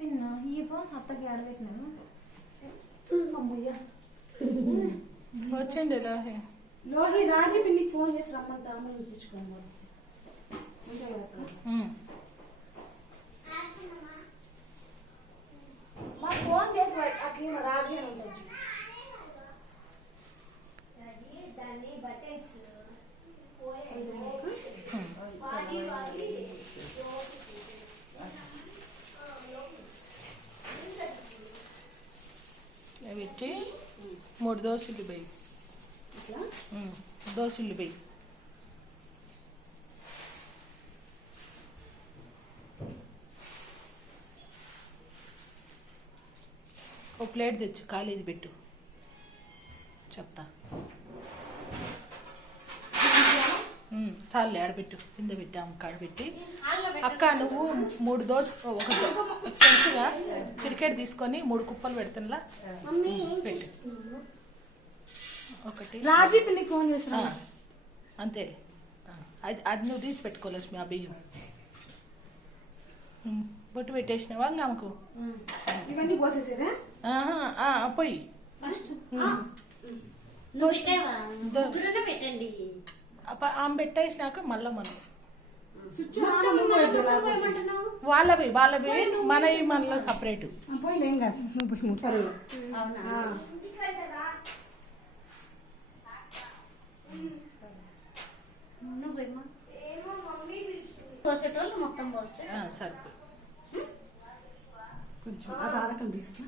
పిన్న ఇయ్యపో అత్తకి ఆడబెట్టినాను అమ్మయ్య వచ్చిండే లోహి లోహి రాజీ పిన్నికి ఫోన్ చేసి రమ్మంతా అమ్మని పిలుచుకోండి మా ఫోన్ చేసి అట్లా మా రాజీ అని ఉంటుంది దాన్ని బట్టేసి పెట్టి 3 దోశలు వేయి దోశలు వేయి ఒక ప్లేట్ తెచ్చు ఖాళీది పెట్టు చెప్తా చాలే ఆడబెట్టు కింద పెట్టాము కాడబెట్టి అక్క నువ్వు 3 దోశ ఒక తెలుసుగా క్రికెట్ తీసుకొని 3 కుప్పలు పెడుతున్నా పెట్టు ఒకటి రాజీ పిన్నికి ఫోన్ చేసి అంతే అది నువ్వు తీసి పెట్టుకో లక్ష్మి ఆ బియ్యం బొట్టు పెట్టేసినావా ఆమెకు ఇవన్నీ పోసేసేదా పోయి పెట్టండి ఆమె పెట్టేసినాక మళ్ళీ మనం వాళ్ళవి మనవి మనలో సపరేట్ పోయిలేం కాదు నువ్వు పోయి సరే పోసేటోళ్ళు మొత్తం పోస్తే సరిపోయి కొంచెం రాధ కనిపిస్తా